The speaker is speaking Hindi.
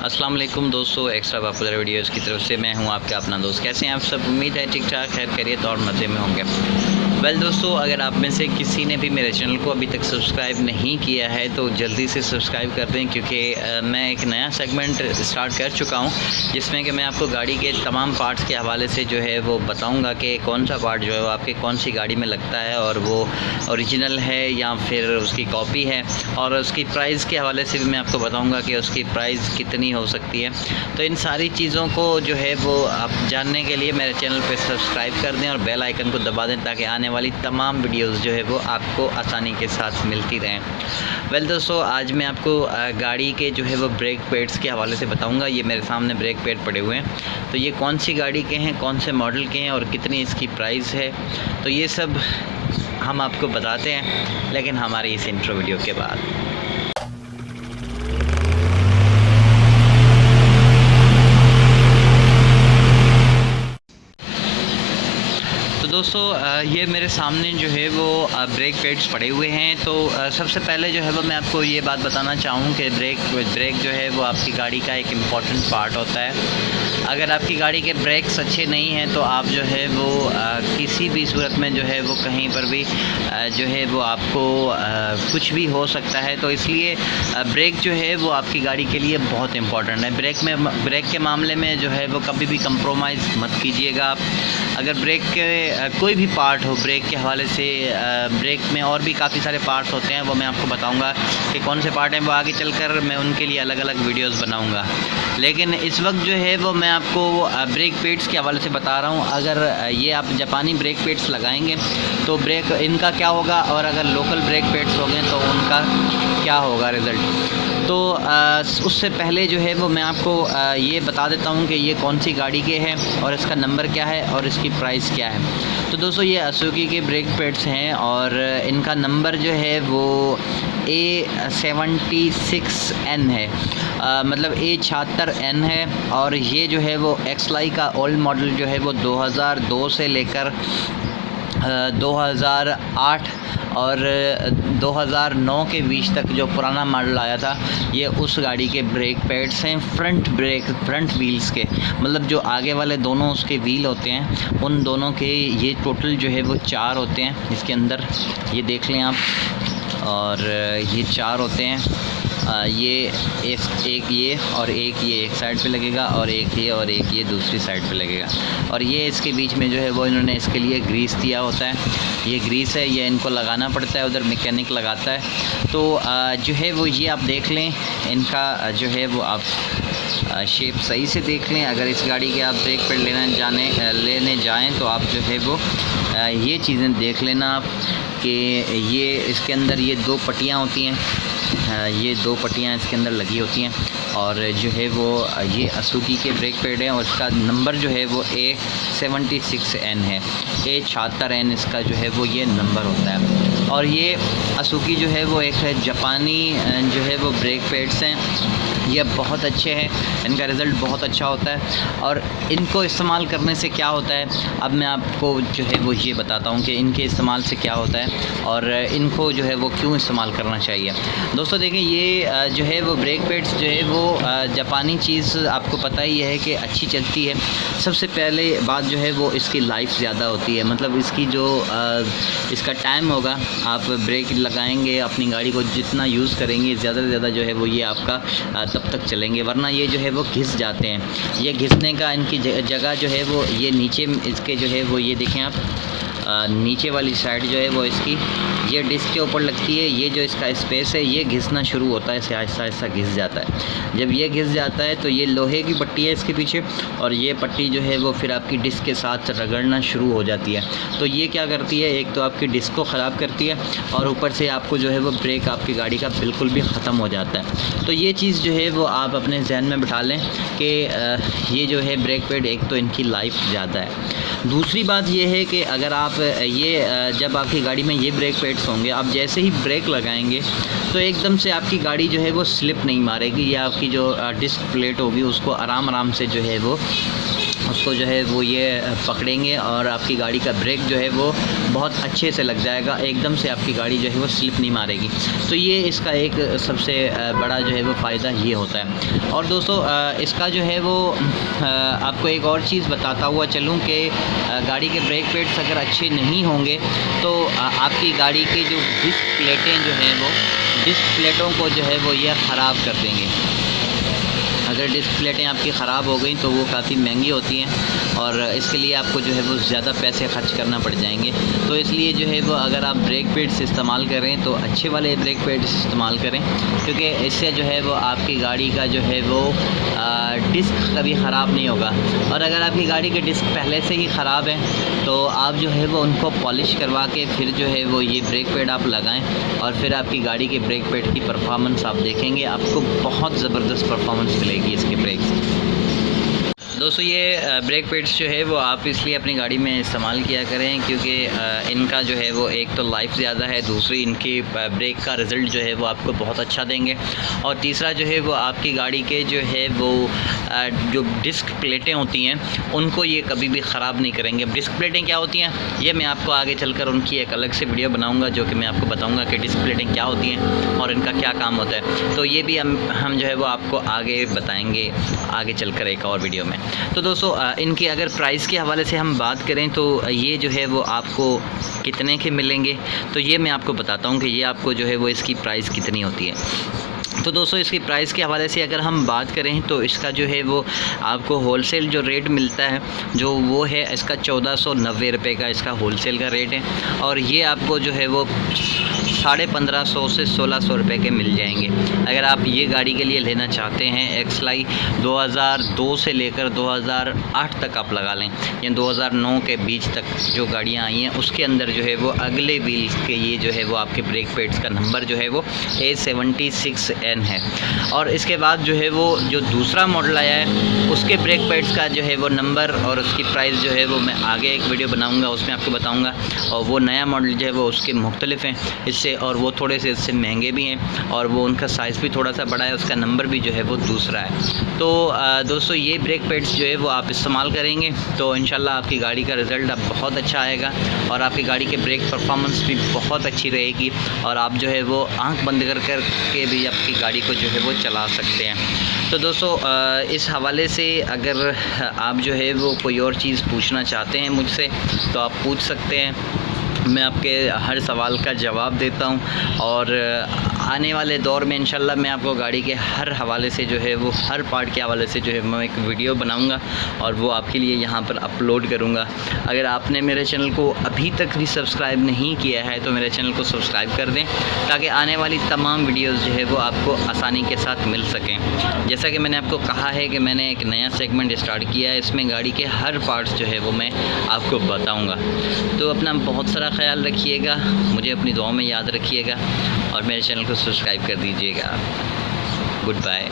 अस्सलाम वालेकुम दोस्तों, एक्स्ट्रा पॉपुलर वीडियोस की तरफ से मैं हूं आपका अपना दोस्त। कैसे हैं आप सब? उम्मीद है ठीक ठाक खैर खैरियत और मज़े में होंगे। दोस्तों, अगर आप में से किसी ने भी मेरे चैनल को अभी तक सब्सक्राइब नहीं किया है तो जल्दी से सब्सक्राइब कर दें, क्योंकि मैं एक नया सेगमेंट स्टार्ट कर चुका हूं जिसमें कि मैं आपको गाड़ी के तमाम पार्ट्स के हवाले से जो है वो बताऊंगा कि कौन सा पार्ट जो है वो आपके कौन सी गाड़ी में लगता है और वो ओरिजिनल है या फिर उसकी कॉपी है, और उसकी प्राइस के हवाले से भी मैं आपको बताऊँगा कि उसकी प्राइस कितनी हो सकती है। तो इन सारी चीज़ों को जो है वो आप जानने के लिए मेरे चैनल पे सब्सक्राइब कर दें और बेल आइकन को दबा दें ताकि आने वाली तमाम वीडियोस जो है वो आपको आसानी के साथ मिलती रहें। दोस्तों, आज मैं आपको गाड़ी के जो है वो ब्रेक पैड्स के हवाले से बताऊंगा। ये मेरे सामने ब्रेक पैड पड़े हुए हैं, तो ये कौन सी गाड़ी के हैं, कौन से मॉडल के हैं और कितनी इसकी प्राइस है, तो ये सब हम आपको बताते हैं, लेकिन हमारी इस इंट्रो वीडियो के बाद। दोस्तों, ये मेरे सामने जो है वो ब्रेक पैड्स पड़े हुए हैं। तो सबसे पहले जो है वो मैं आपको ये बात बताना चाहूँ कि ब्रेक जो है वो आपकी गाड़ी का एक इम्पॉर्टेंट पार्ट होता है। अगर आपकी गाड़ी के ब्रेक्स अच्छे नहीं हैं तो आप जो है वो किसी भी सूरत में जो है वो कहीं पर भी जो है वो आपको कुछ भी हो सकता है। तो इसलिए ब्रेक जो है वो आपकी गाड़ी के लिए बहुत इम्पॉर्टेंट है। ब्रेक के मामले में जो है वो कभी भी कंप्रोमाइज़ मत कीजिएगा आप। अगर ब्रेक के कोई भी पार्ट हो ब्रेक के हवाले से, ब्रेक में और भी काफ़ी सारे पार्ट्स होते हैं, वो मैं आपको बताऊंगा कि कौन से पार्ट हैं, वो आगे चलकर मैं उनके लिए अलग अलग वीडियोस बनाऊंगा। लेकिन इस वक्त जो है वो मैं आपको ब्रेक पैड्स के हवाले से बता रहा हूं। अगर ये आप जापानी ब्रेक पैड्स लगाएंगे तो ब्रेक इनका क्या होगा, और अगर लोकल ब्रेक पैड्स हो गए तो उनका क्या होगा रिज़ल्ट। तो उससे पहले जो है वो मैं आपको ये बता देता हूँ कि ये कौन सी गाड़ी के हैं और इसका नंबर क्या है और इसकी प्राइस क्या है। तो दोस्तों, ये असुकी के ब्रेक पैड्स हैं और इनका नंबर जो है वो A76N है, मतलब A76N है। और ये जो है वो एक्सलाई का ओल्ड मॉडल जो है वो 2002 से लेकर 2008 और 2009 के बीच तक जो पुराना मॉडल आया था, ये उस गाड़ी के ब्रेक पैड्स हैं। फ्रंट व्हील्स के, मतलब जो आगे वाले दोनों उसके व्हील होते हैं, उन दोनों के ये टोटल जो है वो 4 होते हैं इसके अंदर। ये देख लें आप, और ये 4 होते हैं। ये एक ये और एक ये एक साइड पे लगेगा और एक ये और एक ये दूसरी साइड पे लगेगा। और ये इसके बीच में जो है वो इन्होंने इसके लिए ग्रीस दिया होता है। ये ग्रीस है, ये इनको लगाना पड़ता है, उधर मैकेनिक लगाता है। तो जो है वो ये आप देख लें, इनका जो है वो आप शेप सही से देख लें। अगर इस गाड़ी के आप ब्रेक पैड लेने जाएँ तो आप जो है वो ये चीज़ें देख लेना आप कि ये इसके अंदर ये 2 पट्टियाँ होती हैं, ये 2 पट्टियाँ इसके अंदर लगी होती हैं। और जो है वो ये असुकी के ब्रेक पैड हैं और इसका नंबर जो है वो A76N है। A76N इसका जो है वो ये नंबर होता है। और ये असुकी जो है वो एक है जापानी जो है वो ब्रेक पैड्स हैं। ये बहुत अच्छे हैं, इनका रिज़ल्ट बहुत अच्छा होता है। और इनको इस्तेमाल करने से क्या होता है, अब मैं आपको जो है वो ये बताता हूँ कि इनके इस्तेमाल से क्या होता है और इनको जो है वो क्यों इस्तेमाल करना चाहिए। दोस्तों देखें, ये जो है वो ब्रेक पैड्स जो है वो जापानी चीज़ आपको पता ही है कि अच्छी चलती है। सबसे पहले बात जो है वो इसकी लाइफ ज़्यादा होती है, मतलब इसकी जो इसका टाइम होगा, आप ब्रेक लगाएंगे, अपनी गाड़ी को जितना यूज़ करेंगे ज़्यादा से ज़्यादा जो है वो ये आपका तब तक चलेंगे, वरना ये जो है वो घिस जाते हैं। ये घिसने का इनकी जगह जो है वो ये नीचे इसके जो है वो ये देखें आप, नीचे वाली साइड जो है वो इसकी ये डिस्क के ऊपर लगती है। ये जो इसका स्पेस है ये घिसना शुरू होता है, इसे आहिस्ता आहिस्ता घिस जाता है। जब ये घिस जाता है तो ये लोहे की पट्टी है इसके पीछे, और ये पट्टी जो है वो फिर आपकी डिस्क के साथ रगड़ना शुरू हो जाती है। तो ये क्या करती है, एक तो आपकी डिस्क को ख़राब करती है और ऊपर से आपको जो है वो ब्रेक आपकी गाड़ी का बिल्कुल भी ख़त्म हो जाता है। तो ये चीज़ जो है वो आप अपने जहन में बिठा लें कि ये जो है ब्रेक पैड, एक तो इनकी लाइफ ज़्यादा है। दूसरी बात ये है कि अगर आप ये जब आपकी गाड़ी में ये ब्रेक पैड्स होंगे, आप जैसे ही ब्रेक लगाएंगे तो एकदम से आपकी गाड़ी जो है वो स्लिप नहीं मारेगी, या आपकी जो डिस्क प्लेट होगी उसको आराम से जो है वो उसको जो है वो ये पकड़ेंगे और आपकी गाड़ी का ब्रेक जो है वो बहुत अच्छे से लग जाएगा, एकदम से आपकी गाड़ी जो है वो स्लिप नहीं मारेगी। तो ये इसका एक सबसे बड़ा जो है वो फ़ायदा ये होता है। और दोस्तों इसका जो है वो आपको एक और चीज़ बताता हुआ चलूँ कि गाड़ी के ब्रेक पैड्स अगर अच्छे नहीं होंगे तो आपकी गाड़ी की जो डिस्क प्लेटें जो हैं वो डिस्क प्लेटों को जो है वो ये ख़राब कर देंगे। अगर डिस्क प्लेटें आपकी ख़राब हो गई तो वो काफ़ी महंगी होती हैं और इसके लिए आपको जो है वो ज़्यादा पैसे खर्च करना पड़ जाएंगे। तो इसलिए जो है वो अगर आप ब्रेक पैड्स इस्तेमाल करें तो अच्छे वाले ब्रेक पैड्स इस्तेमाल करें, क्योंकि इससे जो है वो आपकी गाड़ी का जो है वो डिस्क कभी ख़राब नहीं होगा। और अगर आपकी गाड़ी के डिस्क पहले से ही ख़राब है तो आप जो है वो उनको पॉलिश करवा के फिर जो है वो ये ब्रेक पैड आप लगाएं और फिर आपकी गाड़ी के ब्रेक पैड की परफॉर्मेंस आप देखेंगे, आपको बहुत ज़बरदस्त परफॉर्मेंस मिलेगी इसके ब्रेक से। दोस्तों ये ब्रेक पैड्स जो है वो आप इसलिए अपनी गाड़ी में इस्तेमाल किया करें क्योंकि इनका जो है वो एक तो लाइफ ज़्यादा है, दूसरी इनकी ब्रेक का रिज़ल्ट जो है वो आपको बहुत अच्छा देंगे, और तीसरा जो है वो आपकी गाड़ी के जो है वो जो डिस्क प्लेटें होती हैं उनको ये कभी भी ख़राब नहीं करेंगे। डिस्क प्लेटें क्या होती हैं ये मैं आपको आगे चलकर उनकी एक अलग से वीडियो बनाऊँगा, जो कि मैं आपको बताऊँगा कि डिस्क प्लेटें क्या होती हैं और इनका क्या काम होता है। तो ये भी हम जो है वो आपको आगे बताएँगे आगे चलकर एक और वीडियो में। तो दोस्तों इनकी अगर प्राइस के हवाले से हम बात करें तो ये जो है वो आपको कितने के मिलेंगे, तो ये मैं आपको बताता हूँ कि ये आपको जो है वो इसकी प्राइस कितनी होती है। तो दोस्तों इसकी प्राइस के हवाले से अगर हम बात करें तो इसका जो है वो आपको होलसेल जो रेट मिलता है जो वो है इसका 1490 रुपये का इसका होलसेल का रेट है, और ये आपको जो है वो 1550 से 1600 रुपये के मिल जाएंगे। अगर आप ये गाड़ी के लिए लेना चाहते हैं एक्सलाई 2002 से लेकर 2008 तक आप लगा लें या 2009 के बीच तक जो गाड़ियाँ आई हैं उसके अंदर जो है वो अगले व्हील्स के ये जो है वो आपके ब्रेक पैड्स का नंबर जो है वो A76N है। और इसके बाद जो है वो जो दूसरा मॉडल आया है उसके ब्रेक पैड्स का जो है वो नंबर और उसकी प्राइस जो है वो मैं आगे एक वीडियो बनाऊँगा उसमें आपको बताऊँगा, और वो नया मॉडल जो है वो उसके मुख्तलिफ हैं इससे, और वो थोड़े से इससे महंगे भी हैं और वो उनका साइज़ भी थोड़ा सा बड़ा है, उसका नंबर भी जो है वो दूसरा है। तो दोस्तों ये ब्रेक पैड्स जो है वो आप इस्तेमाल करेंगे तो इंशाल्लाह आपकी गाड़ी का रिज़ल्ट अब बहुत अच्छा आएगा और आपकी गाड़ी के ब्रेक परफॉर्मेंस भी बहुत अच्छी रहेगी, और आप जो है वो आंख बंद कर के भी आपकी गाड़ी को जो है वो चला सकते हैं। तो दोस्तों इस हवाले से अगर आप जो है वो कोई और चीज़ पूछना चाहते हैं मुझसे तो आप पूछ सकते हैं, मैं आपके हर सवाल का जवाब देता हूं, और आने वाले दौर में इंशाल्लाह मैं आपको गाड़ी के हर हवाले से जो है वो हर पार्ट के हवाले से जो है मैं एक वीडियो बनाऊंगा और वो आपके लिए यहां पर अपलोड करूंगा। अगर आपने मेरे चैनल को अभी तक भी सब्सक्राइब नहीं किया है तो मेरे चैनल को सब्सक्राइब कर दें ताकि आने वाली तमाम वीडियोज़ जो है वो आपको आसानी के साथ मिल सकें। जैसा कि मैंने आपको कहा है कि मैंने एक नया सेगमेंट स्टार्ट किया है, इसमें गाड़ी के हर पार्ट्स जो है वो मैं आपको बताऊँगा। तो अपना बहुत सारा ख्याल रखिएगा, मुझे अपनी दुआ में याद रखिएगा और मेरे चैनल को सब्सक्राइब कर दीजिएगा। Good bye.